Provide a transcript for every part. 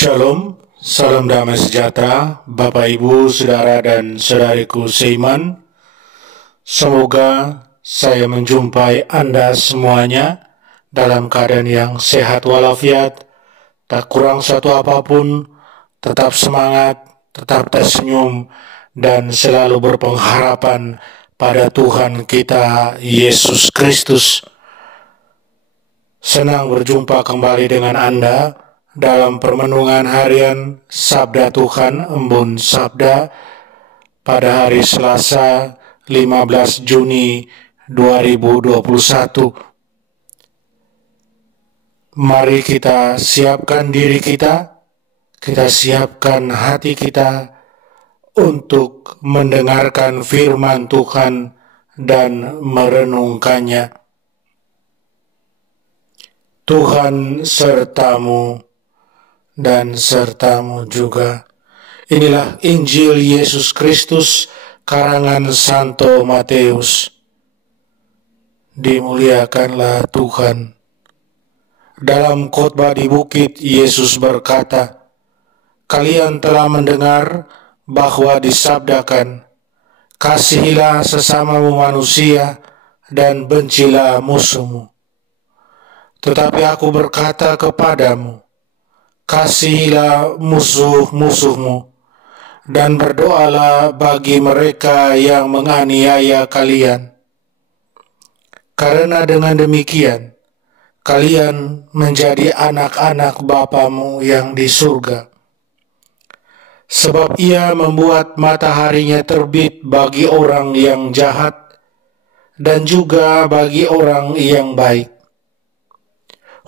Shalom, salam damai sejahtera, Bapak Ibu, Saudara dan Saudariku seiman. Semoga saya menjumpai Anda semuanya dalam keadaan yang sehat walafiat, tak kurang satu apapun, tetap semangat, tetap tersenyum, dan selalu berpengharapan pada Tuhan kita, Yesus Kristus. Senang berjumpa kembali dengan Anda dalam permenungan harian Sabda Tuhan Embun Sabda pada hari Selasa 15 Juni 2021. Mari kita siapkan diri kita siapkan hati kita untuk mendengarkan firman Tuhan dan merenungkannya. Tuhan sertamu dan sertamu juga. Inilah Injil Yesus Kristus karangan Santo Matius. Dimuliakanlah Tuhan. Dalam khotbah di bukit, Yesus berkata, "Kalian telah mendengar bahwa disabdakan, kasihilah sesamamu manusia dan bencilah musuhmu. Tetapi aku berkata kepadamu, kasihilah musuh-musuhmu, dan berdoalah bagi mereka yang menganiaya kalian. Karena dengan demikian, kalian menjadi anak-anak Bapamu yang di surga. Sebab Ia membuat mataharinya terbit bagi orang yang jahat, dan juga bagi orang yang baik.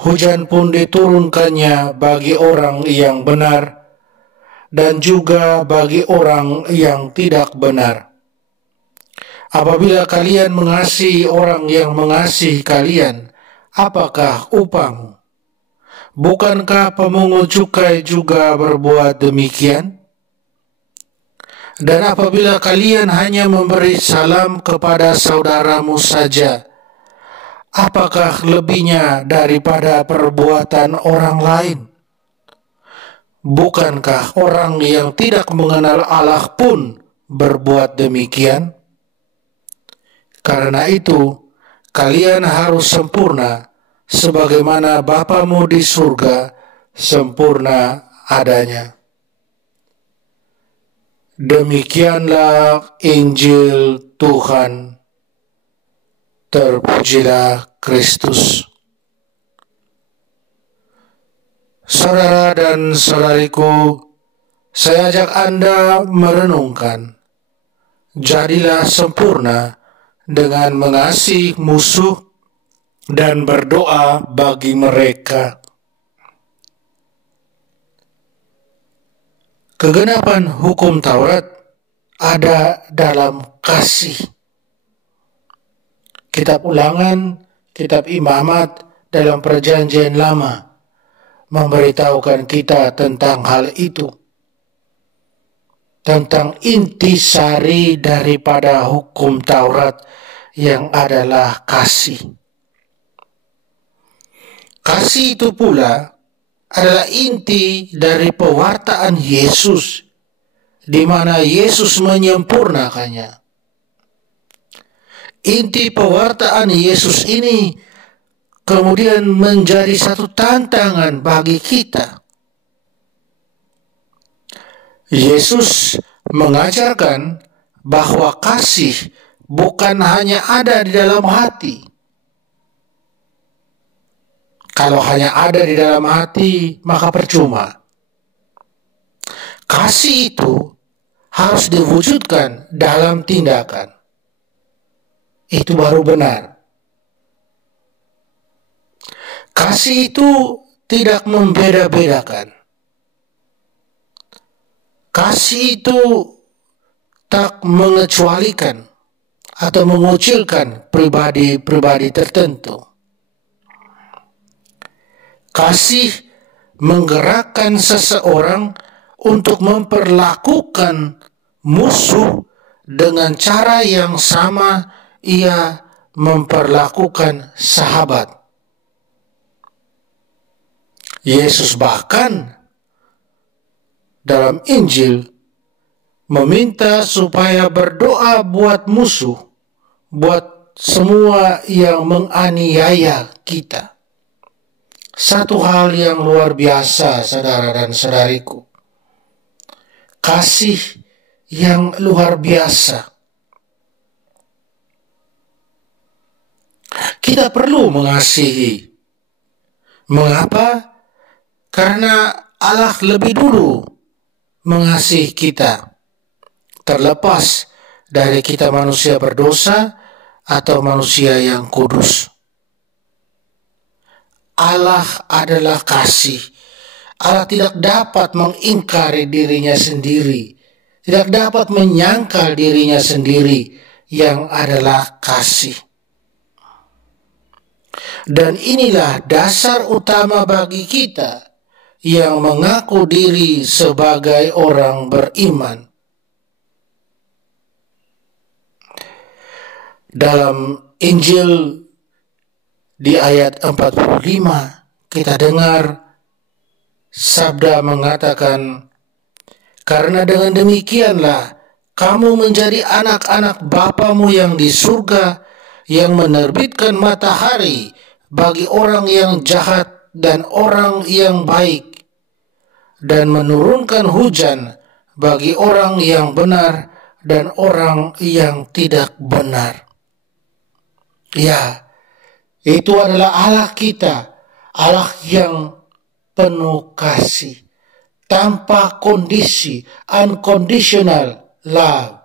Hujan pun diturunkannya bagi orang yang benar dan juga bagi orang yang tidak benar. Apabila kalian mengasihi orang yang mengasihi kalian, apakah upahmu? Bukankah pemungut cukai juga berbuat demikian? Dan apabila kalian hanya memberi salam kepada saudaramu saja, apakah lebihnya daripada perbuatan orang lain? Bukankah orang yang tidak mengenal Allah pun berbuat demikian? Karena itu, kalian harus sempurna, sebagaimana Bapamu di surga sempurna adanya." Demikianlah Injil Tuhan. Terpujilah Kristus. Saudara dan saudariku, saya ajak Anda merenungkan, jadilah sempurna dengan mengasihi musuh dan berdoa bagi mereka. Kegenapan hukum Taurat ada dalam kasih. Kitab Ulangan, Kitab Imamat dalam Perjanjian Lama memberitahukan kita tentang hal itu. Tentang intisari daripada hukum Taurat yang adalah kasih. Kasih itu pula adalah inti dari pewartaan Yesus, di mana Yesus menyempurnakannya. Inti pewartaan Yesus ini kemudian menjadi satu tantangan bagi kita. Yesus mengajarkan bahwa kasih bukan hanya ada di dalam hati. Kalau hanya ada di dalam hati, maka percuma. Kasih itu harus diwujudkan dalam tindakan. Itu baru benar. Kasih itu tidak membeda-bedakan. Kasih itu tak mengecualikan atau mengucilkan pribadi-pribadi tertentu. Kasih menggerakkan seseorang untuk memperlakukan musuh dengan cara yang sama ia memperlakukan sahabat. Yesus bahkan dalam Injil meminta supaya berdoa buat musuh, buat semua yang menganiaya kita. Satu hal yang luar biasa, saudara dan saudariku. Kasih yang luar biasa. Kita perlu mengasihi. Mengapa? Karena Allah lebih dulu mengasihi kita. Terlepas dari kita manusia berdosa atau manusia yang kudus. Allah adalah kasih. Allah tidak dapat mengingkari dirinya sendiri. Tidak dapat menyangkal dirinya sendiri yang adalah kasih. Dan inilah dasar utama bagi kita yang mengaku diri sebagai orang beriman. Dalam Injil di ayat 45 kita dengar sabda mengatakan, karena dengan demikianlah kamu menjadi anak-anak Bapamu yang di surga, yang menerbitkan matahari bagi orang yang jahat dan orang yang baik, dan menurunkan hujan bagi orang yang benar dan orang yang tidak benar. Ya, itu adalah Allah kita, Allah yang penuh kasih, tanpa kondisi, unconditional love.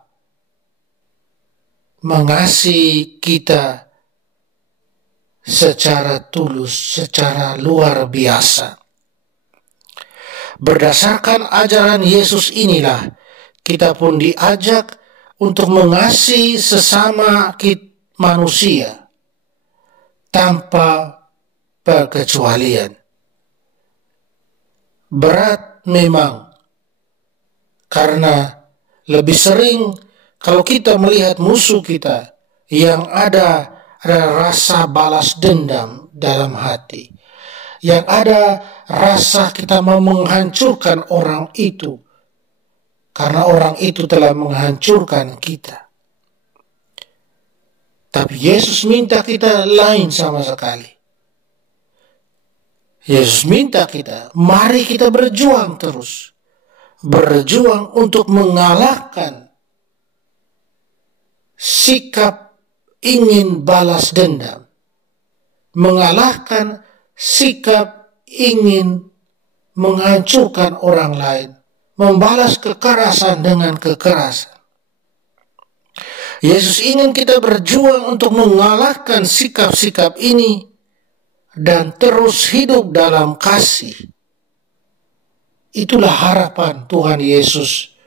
Mengasihi kita secara tulus, secara luar biasa. Berdasarkan ajaran Yesus inilah, kita pun diajak untuk mengasihi sesama manusia tanpa perkecualian. Berat memang, karena lebih sering kalau kita melihat musuh kita yang ada rasa balas dendam dalam hati, yang ada rasa kita mau menghancurkan orang itu karena orang itu telah menghancurkan kita. Tapi Yesus minta kita lain sama sekali. Yesus minta kita, mari kita berjuang terus. Berjuang untuk mengalahkan sikap ingin balas dendam. Mengalahkan sikap ingin menghancurkan orang lain. Membalas kekerasan dengan kekerasan. Yesus ingin kita berjuang untuk mengalahkan sikap-sikap ini dan terus hidup dalam kasih. Itulah harapan Tuhan Yesus.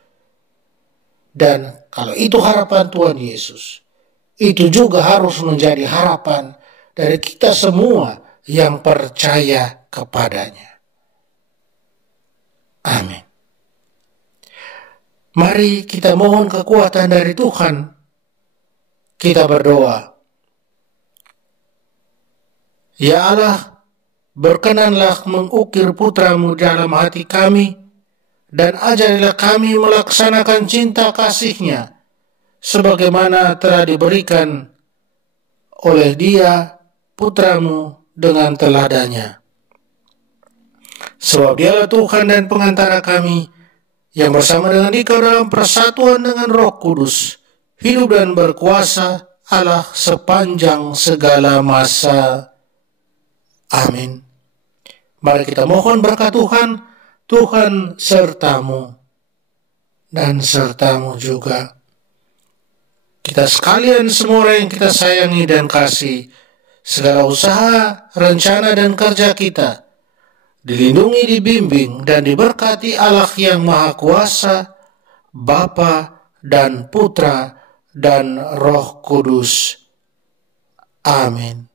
Dan kalau itu harapan Tuhan Yesus, itu juga harus menjadi harapan dari kita semua yang percaya kepadanya. Amin. Mari kita mohon kekuatan dari Tuhan. Kita berdoa. Ya Allah, berkenanlah mengukir putra-Mu dalam hati kami, dan ajarilah kami melaksanakan cinta kasih-Nya, sebagaimana telah diberikan oleh Dia, putra-Mu, dengan teladannya. Sebab Dialah Tuhan dan pengantara kami, yang bersama dengan Dikau dalam persatuan dengan Roh Kudus, hidup dan berkuasa Allah sepanjang segala masa. Amin. Mari kita mohon berkat Tuhan. Tuhan sertamu dan sertamu juga. Kita sekalian semua orang yang kita sayangi dan kasih, segala usaha, rencana dan kerja kita dilindungi, dibimbing dan diberkati Allah yang Maha Kuasa, Bapa dan Putra dan Roh Kudus. Amin.